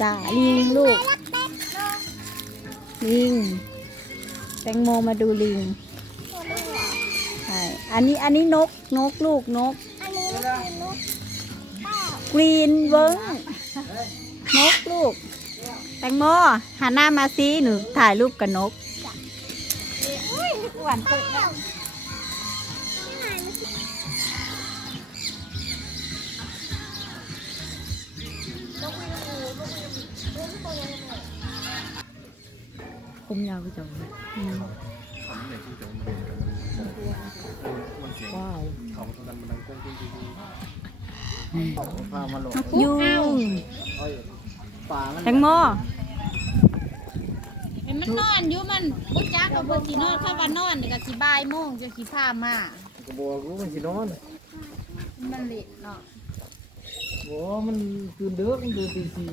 จ้าลิงลูก ลิง แตงโมมาดูลิงใช่อันนี้อันนี้นกนกลูกนก กรีนเวิ้งนกลูก แตงโมหันหน้ามาซิหนูถ่ายรูปกับนกอ้วนเปิ ผมยาวพี่จงอืมว้าวพามาหลงยุงป่ามันแตงโมเห็นมันนอนอยู่มันบุจักกับเพิ่นสินอนเข้าว่านอนนี่ก็สิบ่ายโมงจะสิพามาก็บอกรู้มันสินอนมันเละเนาะบอกมันคืนเด้อมันคืนตีสี่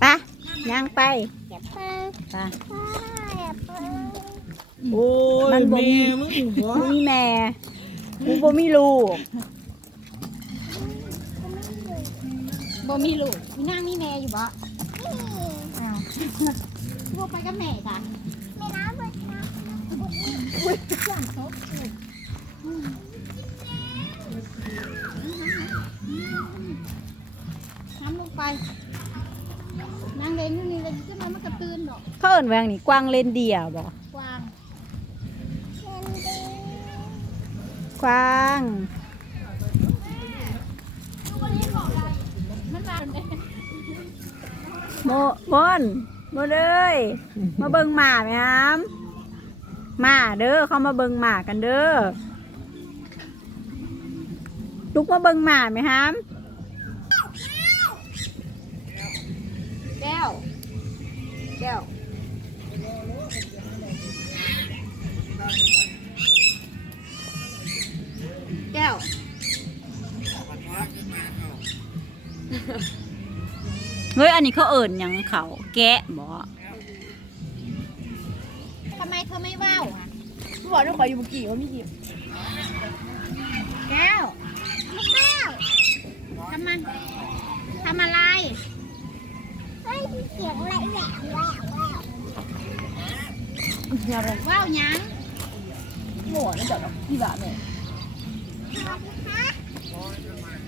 ไปย่างไปอย่าเพิ่ง ไปอย่าเพิ่งโอ้ยมันบ่มีแมึงวะมีแม่กูบ่มีลูกบ่มีลูกมีนางมีแม่อยู่บ่นี่อ้าวพวกไปกับแม่จ้ะไม่น้ำเลยนะน้ำลงไป ตื่นดอกเขาเอิ้นแวาหยังนี่กวางเลนเดียร์บ่กวางเช่นดีกวางมันว่าเด้โมบอนโมเด้ยมาเบิ่งหมาไหมครับหมาเด้อเขามาเบิ่งหมากันเด้อลุกมาเบิ่งหมาไหมครับ แก้ว แก้วแก้วเฮ้ยอันนี้เขาเอิญยังเขาแกะบ่ทำไมเธอไม่ว่าวอะผู้บอกด้วยขออยู่บุกี่ว่ามีกี่แก้วลูกแก้ว อะไรแหววแหววแหวย่าไปว่าวยังโง่นะเดี๋ยวพี่าแม่สวัสดีค่ะได้จริงๆแบบแหววแหววแววแววนี่น